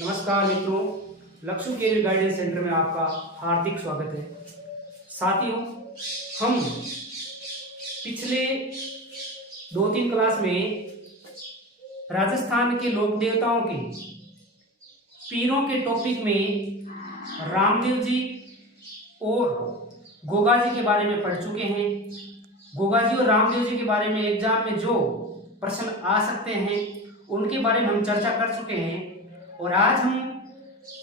नमस्कार मित्रों, लक्ष्य कैरियर गाइडेंस सेंटर में आपका हार्दिक स्वागत है। साथियों, हम पिछले 2-3 क्लास में राजस्थान के लोक देवताओं के पीरों के टॉपिक में रामदेव जी और गोगा जी के बारे में पढ़ चुके हैं। गोगा जी और रामदेव जी के बारे में एग्जाम में जो प्रश्न आ सकते हैं उनके बारे में हम चर्चा कर चुके हैं और आज हम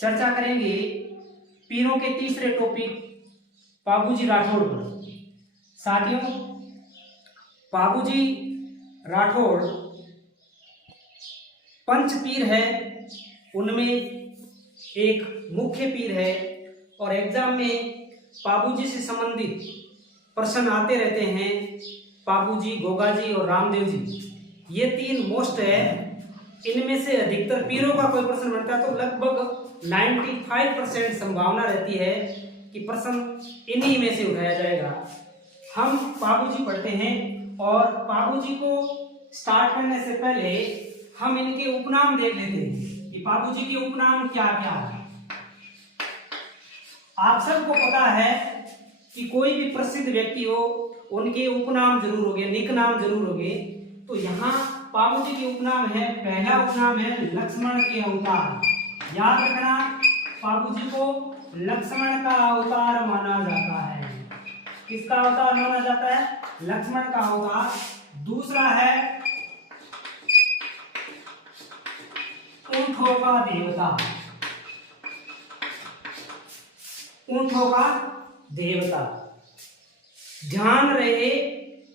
चर्चा करेंगे पीरों के तीसरे टॉपिक पाबूजी राठौड़ पर। साथियों, पाबूजी राठौड़ पंच पीर है, उनमें एक मुख्य पीर है और एग्जाम में पाबूजी से संबंधित प्रश्न आते रहते हैं। पाबूजी, गोगा जी और रामदेव जी, ये तीन मोस्ट है। इनमें से अधिकतर पीरों का कोई प्रश्न बनता है तो लगभग 95% संभावना रहती है कि प्रश्न इन्हीं में से उठाया जाएगा। हम पाबूजी पढ़ते हैं और पाबूजी को स्टार्ट करने से पहले हम इनके उपनाम देख लेते हैं कि पाबूजी के उपनाम क्या क्या है। आप सबको पता है कि कोई भी प्रसिद्ध व्यक्ति हो उनके उपनाम जरूर होंगे, निक नाम जरूर होंगे। तो यहाँ पाबूजी के उपनाम है, पहला उपनाम है लक्ष्मण के अवतार। याद रखना, पाबूजी को लक्ष्मण का अवतार माना जाता है। किसका अवतार माना जाता है? लक्ष्मण का अवतार। दूसरा है ऊंटों का देवता। ऊंटों का देवता। ध्यान रहे,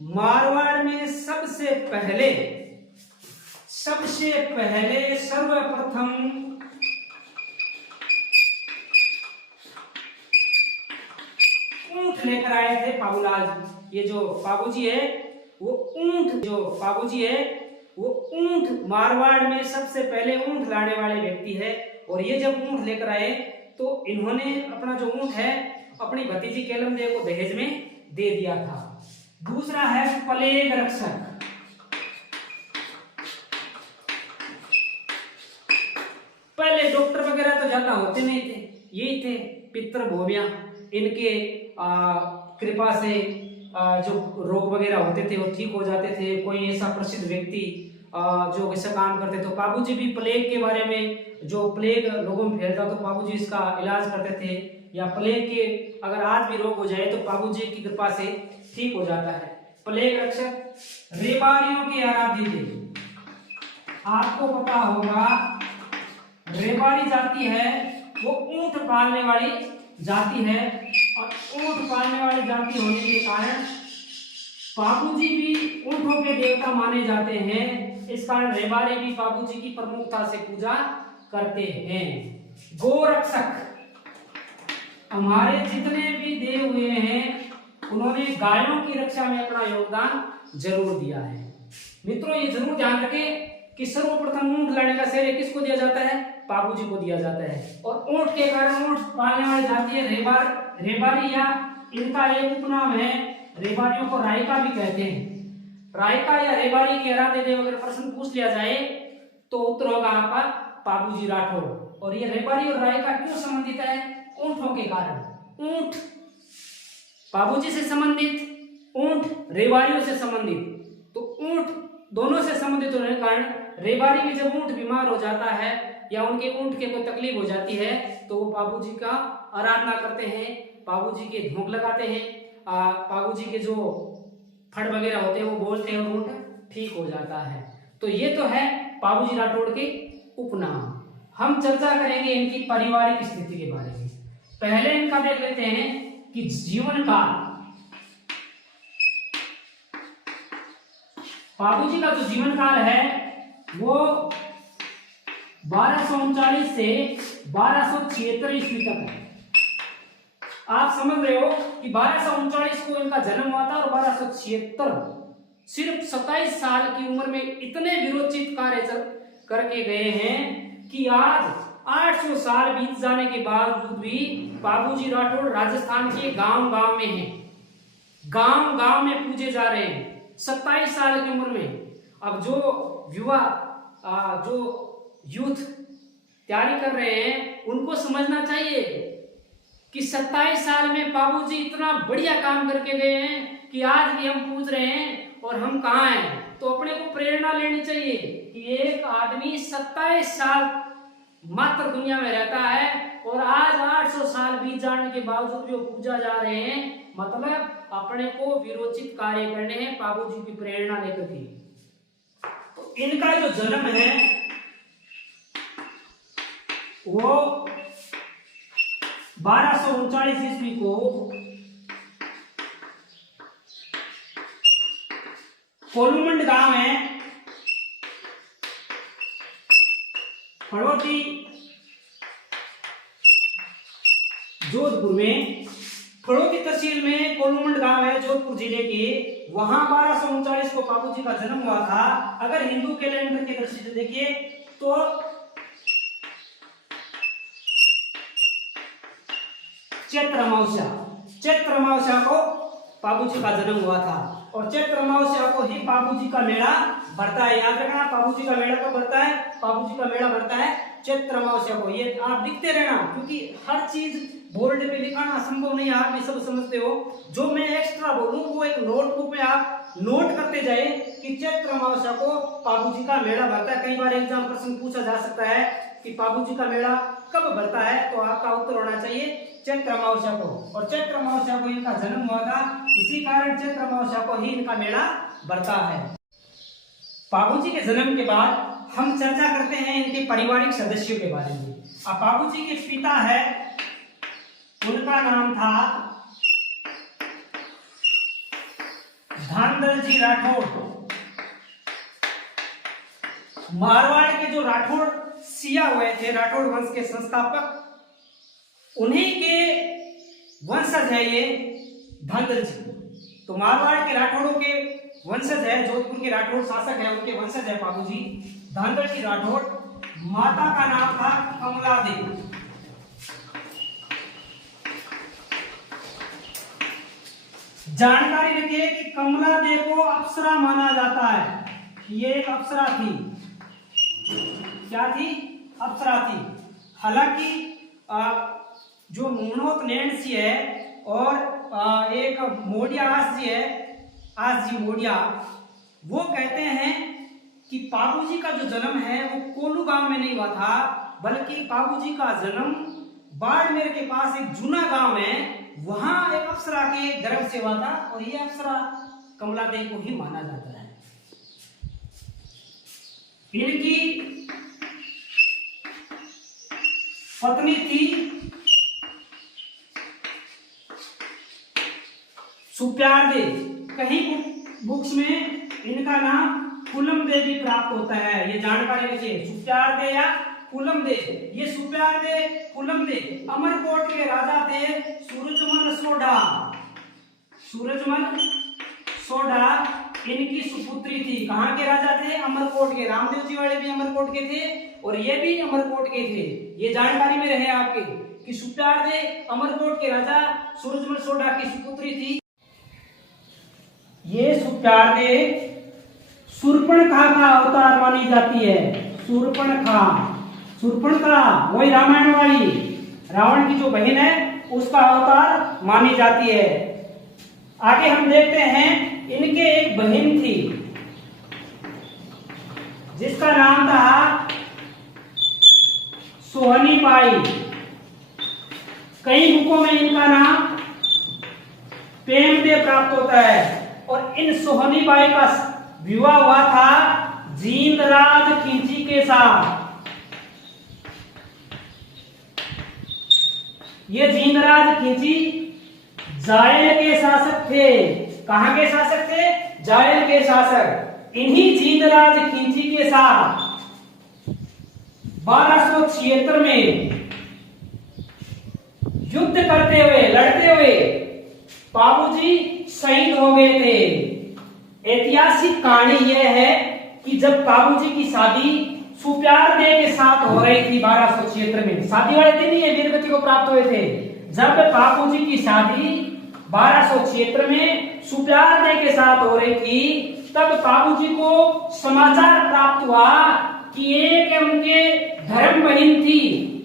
मारवाड़ में सबसे पहले सर्वप्रथम ऊंट लेकर आए थे बाबूलाल। ये जो पाबूजी है वो ऊंट मारवाड़ में सबसे पहले ऊंट लाने वाले व्यक्ति है। और ये जब ऊंट लेकर आए तो इन्होंने अपना जो ऊंट है अपनी भतीजी केलम देव को दहेज में दे दिया था। दूसरा है प्लेग रक्षक। पहले डॉक्टर वगैरह तो ज्यादा होते नहीं थे, यही थे पितृभूमियां। इनके कृपा से जो रोग वगैरह होते थे वो ठीक हो जाते थे। कोई ऐसा प्रसिद्ध व्यक्ति जो ऐसा काम करते तो पाबूजी भी प्लेग के बारे में, जो प्लेग लोगों में फैलता तो पाबूजी इसका इलाज करते थे। या प्लेग के अगर आज भी रोग हो जाए तो पाबूजी की कृपा से ठीक हो जाता है। प्लेग रक्षक। रेबारियों के आराध्य थे। आपको पता होगा रेबारी जाति है वो ऊंट पालने वाली जाति है और ऊंट पालने वाली जाति होने के कारण पाबूजी भी ऊंटों के देवता माने जाते हैं। इस कारण रेबारी भी पाबूजी की प्रमुखता से पूजा करते हैं। गोरक्षक। हमारे जितने भी देव हुए हैं उन्होंने गायों की रक्षा में अपना योगदान जरूर दिया है। मित्रों, ये जरूर ध्यान रखें कि सर्वप्रथम ऊंट लाने का श्रेय किसको दिया जाता है? पाबूजी को दिया जाता है। और ऊंट के कारण ऊंट पालने वाली जाति है रेबारी, या इनका एक उपनाम है, रेबारियों को रायका भी कहते हैं। रायका या रेबारी के आराध्य देव अगर प्रश्न पूछ लिया जाए तो उत्तर होगा आपका पाबूजी राठौड़। और ये रेबारी और रायका क्यों संबंधित है? ऊंटों के कारण। ऊंट पाबूजी से संबंधित, ऊंट रेबारियों से संबंधित। तो ऊंट दोनों से संबंधित होने के कारण रेबारी भी जब ऊंट बीमार हो जाता है या उनके ऊंट के कोई तकलीफ हो जाती है तो वो पाबूजी का आराधना करते हैं, पाबूजी के धोख लगाते हैं, पाबूजी के जो फड़ वगैरह होते हैं वो बोलते हैं और ऊंट ठीक हो जाता है। तो ये तो है पाबूजी राठौड़ के उपनाम। हम चर्चा करेंगे इनकी पारिवारिक स्थिति के बारे में। पहले इनका देख लेते हैं कि जीवन काल। पाबूजी का जो जीवन काल है वो 1239 से 1276 ईस्वी तक है। आप समझ रहे हो कि 1239 को इनका जन्म हुआ था और 1276 सिर्फ 27 साल की उम्र में इतने विरोचित कार्य करके गए हैं कि आज 800 साल बीत जाने के बावजूद भी पाबूजी राठौड़ राजस्थान के गांव-गांव में हैं, गांव-गांव में पूजे जा रहे हैं 27 साल की उम्र में। अब जो युवा जो यूथ तैयारी कर रहे हैं, उनको समझना चाहिए कि 27 साल में बाबूजी इतना बढ़िया काम करके गए हैं कि आज भी हम पूछ रहे हैं और हम कहाँ हैं। तो अपने को प्रेरणा लेनी चाहिए कि एक आदमी 27 साल मात्र दुनिया में रहता है और आज 800 साल बीत जाने के बावजूद भी वो पूजा जा रहे हैं, मतलब अपने को विरोचित कार्य करने हैं बाबूजी की प्रेरणा लेकर के। तो इनका जो जन्म है वो 1239 ईस्वी को कोलूमंड गांव है, फड़ौती जोधपुर में, फड़ौती तहसील में कोलूमंड गांव है जोधपुर जिले के, वहां 1239 को बाबूजी का जन्म हुआ था। अगर हिंदू कैलेंडर की दृष्टि से देखिए तो चैत्र अमावस्या को बाबूजी का जन्म हुआ था और चैत्र अमावस्या को ही बाबूजी का मेला भरता है। याद रखना, बाबूजी का मेला कब भरता है? बाबूजी का मेला भरता है चैत्र अमावस्या को। ये आप लिखते रहना, क्योंकि हर चीज बोर्ड पे लिखाना संभव नहीं है, आप ये सब समझते हो। जो मैं एक्स्ट्रा बोलूं वो एक नोटबुक में आप नोट करते जाए कि चैत्र अमावस्या को बाबूजी का मेला भरता है। कई बार एग्जाम प्रश्न पूछा जा सकता है कि बाबूजी का मेला कब भरता है, तो आपका उत्तर होना चाहिए चैत्र अमावस्या को। और चैत्र अमावस्या को इनका जन्म हुआ था, इसी कारण चैत्र अमावस्या को ही इनका मेला भरता है। बाबूजी के जन्म के बाद हम चर्चा करते हैं इनके पारिवारिक सदस्यों के बारे में। अब बाबूजी के पिता है, उनका नाम था धानदल जी राठौड़। मारवाड़ के जो राठौड़ सिया हुए थे, राठौड़ वंश के संस्थापक, उन्हीं के वंशज है ये धानदल जी। तो मारवाड़ के राठौड़ों के वंशज है, जोधपुर के राठौड़ शासक है उनके वंशज है बाबूजी धानदल जी राठौड़। माता का नाम था कमला देवी। जानकारी रखिए कि कमला देव को अप्सरा माना जाता है। ये एक अप्सरा थी। क्या थी? अप्सरा थी। हालांकि जो मुनोत नैंसी है और एक मोडिया आस जी है, आस जी मोडिया, वो कहते हैं कि बाबूजी का जो जन्म है वो कोलू गांव में नहीं हुआ था, बल्कि बाबूजी का जन्म बाड़मेर के पास एक जूना गांव है, वहां एक अप्सरा के गर्भ से हुआ था और ये अप्सरा कमला देवी को ही माना जाता है। इनकी पत्नी थी सुप्यार देव। कहीं बुक्स में इनका नाम फूलम देवी प्राप्त होता है, ये जानकारी रखिए। सुप्यार दे या फूलम दे, ये सुप्यार दे फूलम दे अमरकोट के राजा थे सूरजमल सोढ़ा। सूरजमल सोढ़ा इनकी सुपुत्री थी। कहाँ के राजा थे? अमरकोट के। रामदेव जी वाले भी अमरकोट के थे और ये भी अमरकोट के थे। ये जानकारी में रहे आपके कि सुप्यार दे अमरकोट के राजा सूरजमल सोढ़ा की सुपुत्री थी। ये सुप्यार दे शूर्पणखा का अवतार मानी जाती है। शूर्पणखा, शूर्पणखा वही रामायण वाली रावण की जो बहन है उसका अवतार मानी जाती है। आगे हम देखते हैं इनके एक बहन थी जिसका नाम था सोहनी बाई। कई बुकों में इनका नाम प्रेमदेव प्राप्त होता है और इन सोहनी बाई का विवाह हुआ था जींदराज खिंची के साथ। ये जींदराज खिंची जायल के शासक थे। कहां के शासक थे? जायल के शासक। इन्हीं जींदराज खिंची के साथ 1276 में युद्ध करते हुए, लड़ते हुए बाबूजी शहीद हो गए थे। ऐतिहासिक कहानी यह है कि जब बाबूजी की शादी सुप्यार दे के साथ हो रही थी 1276 में, शादी वाले दिन ही ये वीरगति को प्राप्त हुए थे। जब बाबूजी की शादी 1276 में सुप्यार दे के साथ हो रही थी, तब बाबूजी को समाचार प्राप्त हुआ कि एक उनके धर्म बहिन थी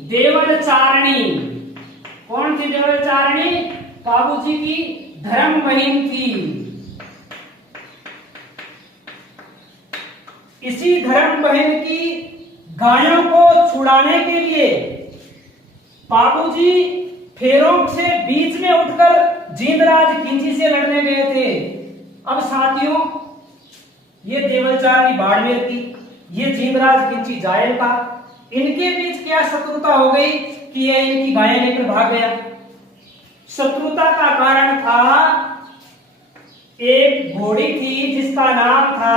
देवल चारणी। कौन थी देवल चारणी? बाबूजी की धर्म बहिन थी। इसी धर्म बहन की गायों को छुड़ाने के लिए बाबूजी फेरों से बीच में उठकर जींदराज खिंची से लड़ने गए थे। अब साथियों, ये देवलचारणी बाड़मेर की, ये जींदराज खिंची जायल का, इनके बीच क्या शत्रुता हो गई कि ये इनकी गायें लेकर भाग गया। शत्रुता का कारण था एक घोड़ी थी जिसका नाम था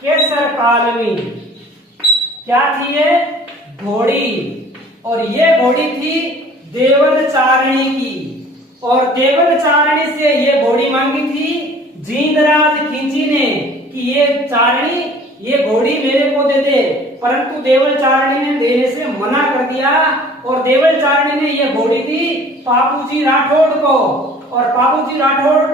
केसर कालमी। क्या थी ये? घोड़ी। और ये घोड़ी थी देवल चारणी की, और देवल चारणी से ये घोड़ी मांगी थी जींदराज खिंची ने कि ये चारणी, ये घोड़ी मेरे को दे दे, परंतु देवल चारणी ने देने से मना कर दिया। और देवल चारणी ने ये घोड़ी दी बाबूजी राठौड़ को, और बाबूजी राठौड़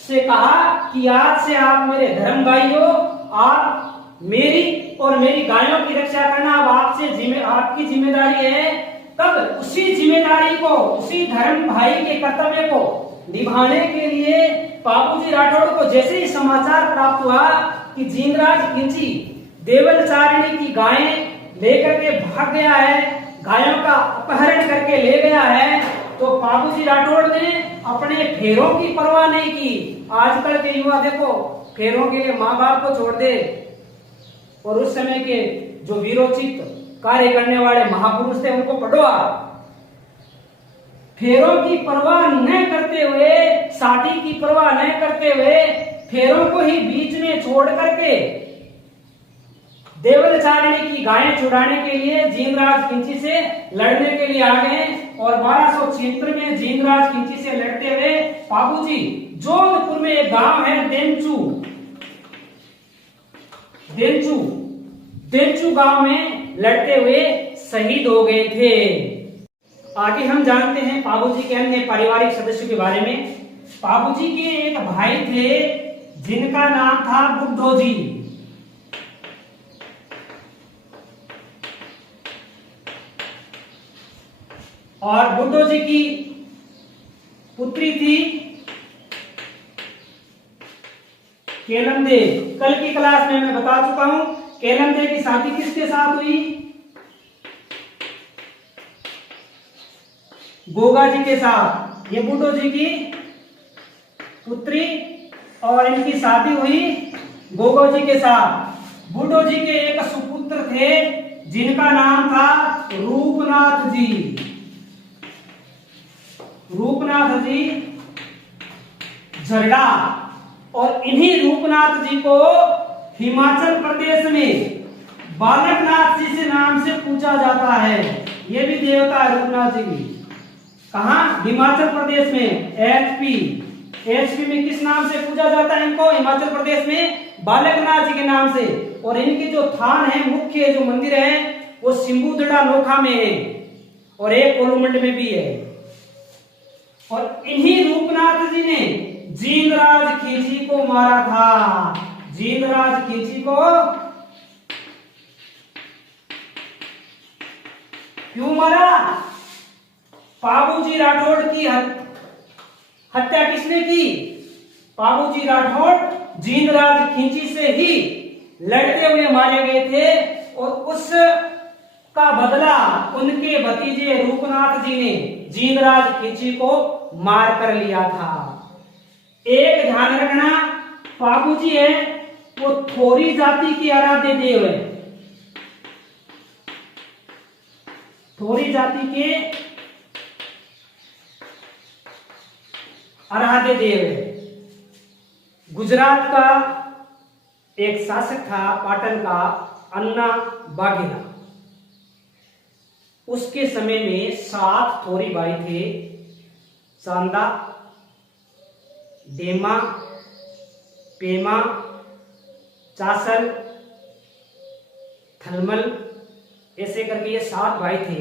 से कहा कि आज से आप मेरे धर्म भाई हो, आप मेरी और मेरी गायों की रक्षा करना अब आपकी जिम्मेदारी है। तब उसी जिम्मेदारी को, उसी धर्म भाई के कर्तव्य को निभाने के लिए बाबूजी राठौड़ को जैसे ही समाचार प्राप्त हुआ कि जींदराज खिंची देवल चारणी की गायें लेकर के भाग गया है, गायों का अपहरण करके ले गया है, तो बाबूजी राठौड़ ने अपने फेरों की परवाह नहीं की। आजकल के युवा देखो, फेरों के लिए माँ बाप को छोड़ दे, और उस समय के जो वीरोचित कार्य करने वाले महापुरुष थे उनको पढ़ो आप। फेरों की परवाह न करते हुए, साथी की परवाह न करते हुए, फेरों को ही बीच में छोड़ करके देवल चारणी की गायें छुड़ाने के लिए जींदराज खिंची से लड़ने के लिए आ गए। और 1276 में जींदराज खिंची से लड़ते हुए बाबूजी जोधपुर में एक गांव है देंचू गांव में लड़ते हुए शहीद हो गए थे। आगे हम जानते हैं बाबूजी के अन्य पारिवारिक सदस्यों के बारे में। बाबूजी के एक भाई थे जिनका नाम था बुड्ढो जी। और बुड्ढो जी की पुत्री थी केलमदे। कल की क्लास में मैं बता चुका हूं, केलमदे की शादी किसके साथ हुई? गोगा जी के साथ। ये बुड्ढो जी की पुत्री और इनकी शादी हुई गोगा जी के साथ। बुड्ढो जी के एक सुपुत्र थे जिनका नाम था रूपनाथ जी। रूपनाथ जी झरडा। और इन्हीं रूपनाथ जी को हिमाचल प्रदेश में बालकनाथ जी से नाम से पूछा जाता है। ये भी देवता है रूपनाथ जी की। कहा? हिमाचल प्रदेश में, एचपी में किस नाम से पूजा जाता है इनको? हिमाचल प्रदेश में बालकनाथ जी के नाम से। और इनके जो थान है, मुख्य जो मंदिर है, वो सिंबुदड़ा नोखा में है और एक कोलुमंड में भी है। और इन्हीं रूपनाथ जी ने जींदराज खिंची को मारा था। जींदराज खिंची को क्यों मारा? बाबूजी राठौड़ की हत्या किसने की? बाबूजी राठौड़ जींदराज खिंची से ही लड़ते हुए मारे गए थे, और उस का बदला उनके भतीजे रूपनाथ जी ने जींदराज खिंची को मार कर लिया था। एक ध्यान रखना, बाबूजी है वो थोरी जाति की आराध्य देव है। थोरी जाति के आराध्य देव है। गुजरात का एक शासक था, पाटन का अन्ना बाघेला। उसके समय में 7 थोरी भाई थे। सांदा, डेमा, पेमा, चासल, थलमल, ऐसे करके ये 7 भाई थे।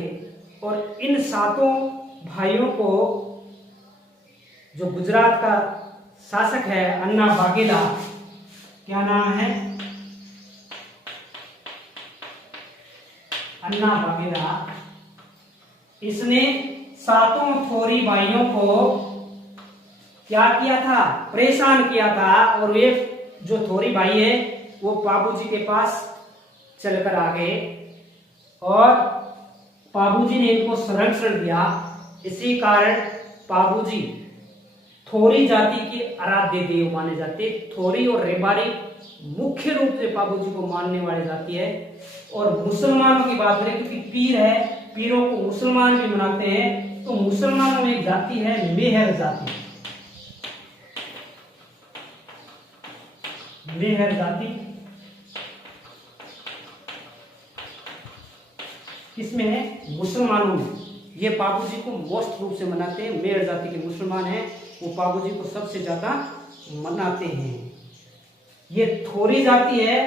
और इन 7 भाइयों को जो गुजरात का शासक है अन्ना बाघेला, क्या नाम है? अन्ना भागीरथ, इसने सातों थोरी भाइयों को क्या किया था, परेशान किया था। और वे जो थोरी भाई है वो बाबूजी के पास चलकर आ गए और बाबूजी ने इनको संरक्षण दिया। इसी कारण बाबूजी थोरी जाति के आराध्य देव माने जाते। थोरी और रेबारी मुख्य रूप से बाबूजी को मानने वाली जाति है। और मुसलमानों की बात करें, क्योंकि पीर है, पीरों को मुसलमान भी मनाते हैं, तो मुसलमानों में एक जाति है मेहर जाति। मेहर जाति किसमें है, मुसलमानों में। ये बाबूजी को मोस्ट रूप से मनाते हैं। मेहर जाति के मुसलमान हैं, वो बाबूजी को सबसे ज्यादा मनाते हैं। ये थोरी जाति है,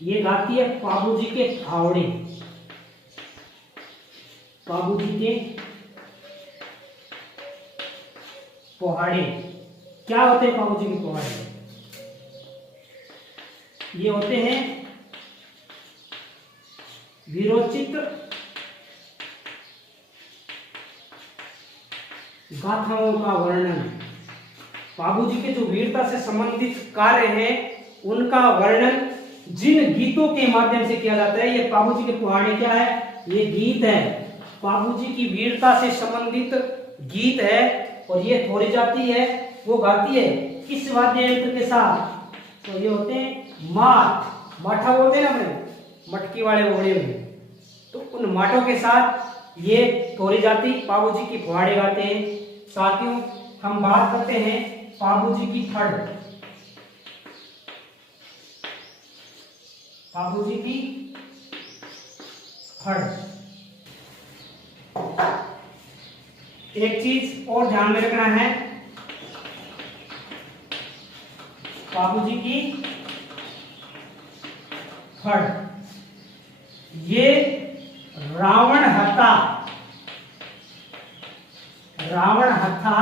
ये गाती है बाबूजी के फावड़े। बाबूजी के पोहाड़े क्या होते हैं, बाबूजी के पोहाड़े ये होते हैं वीरोचित गाथाओं का वर्णन। बाबूजी के जो वीरता से संबंधित कार्य हैं उनका वर्णन जिन गीतों के माध्यम से किया जाता है। ये बाबूजी के पोहाड़े क्या है, ये गीत है, बाबूजी की वीरता से संबंधित गीत है। और ये थोड़ी जाति है, वो गाती है किस वाद्य यंत्र के साथ, तो ये होते हैं माठ, माठा बोलते हैं ना अपने, मटकी वाले घोड़े हुए, तो उन माठों के साथ ये थोड़ी जाति बाबूजी की पोहाड़े गाते हैं। साथियों, हम बात करते हैं बाबूजी की थड़। बाबूजी की थड़, एक चीज और ध्यान में रखना है, बाबूजी की थड़ ये रावण हत्था, रावण हत्था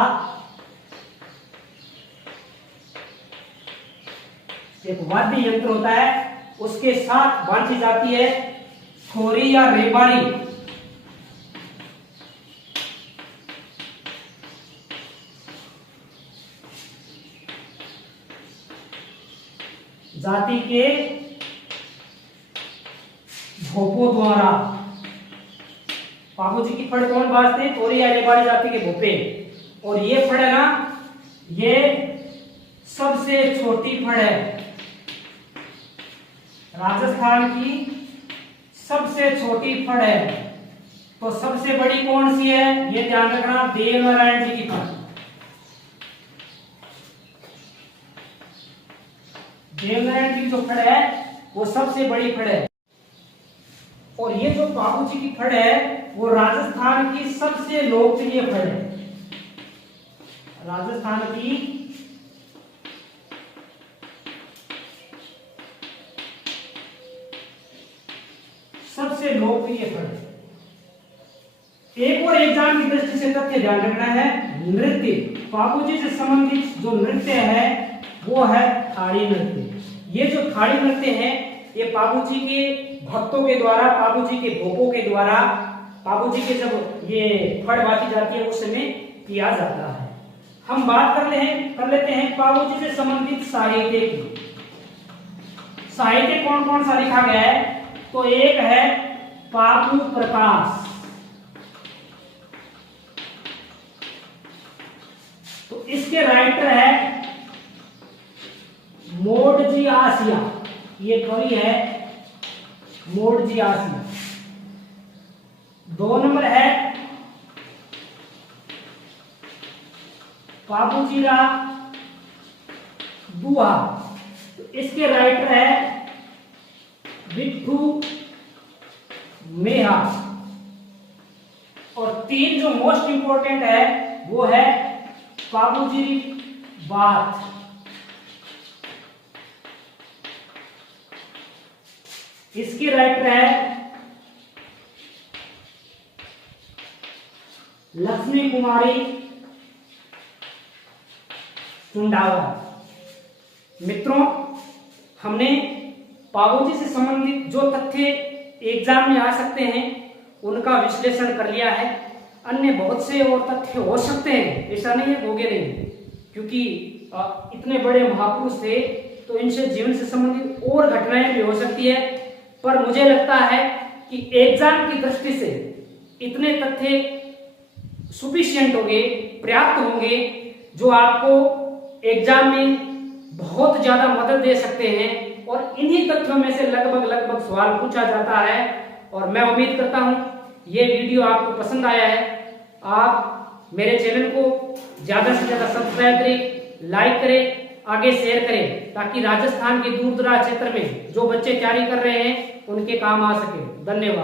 एक वाद्य यंत्र होता है, उसके साथ बांधी जाती है थोरी या रेबारी। जाति के भोपों द्वारा। बाबूजी की फड़ कौन बाजते हैं, थोरी या रेबारी जाति के भोपे। और ये फड़ है ना, ये सबसे छोटी फड़ है, राजस्थान की सबसे छोटी फड़ है। तो सबसे बड़ी कौन सी है, ये ध्यान रखना, देवनारायण जी की फड़। देवनारायण जी की जो फड़ है वो सबसे बड़ी फड़ है। और ये जो बाबूजी की फड़ है वो राजस्थान की सबसे लोकप्रिय फड़ है। राजस्थान की सबसे लोकप्रिय फड़ है। एक और एग्जाम की दृष्टि से तथ्य ध्यान रखना है, नृत्य, बाबूजी से संबंधित जो नृत्य है वो है थाड़ी नृत्य। ये जो थाड़ी नृत्य है ये बाबूजी के भक्तों के द्वारा, बाबूजी के भोपों के द्वारा, बाबूजी के जब ये फड़ बांधी जाती है उस समय किया जाता है। हम बात कर लेते हैं बाबूजी से संबंधित साहित्य की। साहित्य कौन कौन सा लिखा गया है, तो एक है बाबू प्रकाश, तो इसके राइटर है मोडजी आसिया, ये कवि है मोडजी आसिया। 2 नंबर है बाबूजीरा दुआ, तो इसके राइटर है विट्ठू मेहा। और 3 जो मोस्ट इंपोर्टेंट है वो है बाबूजी बात, इसकी राइटर है लक्ष्मी कुमारी चुंडावर। मित्रों, हमने बाबूजी से संबंधित जो तथ्य एग्जाम में आ सकते हैं उनका विश्लेषण कर लिया है। अन्य बहुत से और तथ्य हो सकते हैं, ऐसा नहीं है होंगे नहीं, क्योंकि इतने बड़े महापुरुष थे तो इनसे जीवन से संबंधित और घटनाएं भी हो सकती है। पर मुझे लगता है कि एग्जाम की दृष्टि से इतने तथ्य सफिशिएंट होंगे, पर्याप्त होंगे, जो आपको एग्जाम में बहुत ज्यादा मदद दे सकते हैं। और इन्हीं तथ्यों में से लगभग सवाल पूछा जाता है। और मैं उम्मीद करता हूं ये वीडियो आपको पसंद आया है। आप मेरे चैनल को ज्यादा से ज्यादा सब्सक्राइब करें, लाइक करें, आगे शेयर करें, ताकि राजस्थान के दूर दराज क्षेत्र में जो बच्चे तैयारी कर रहे हैं उनके काम आ सके। धन्यवाद।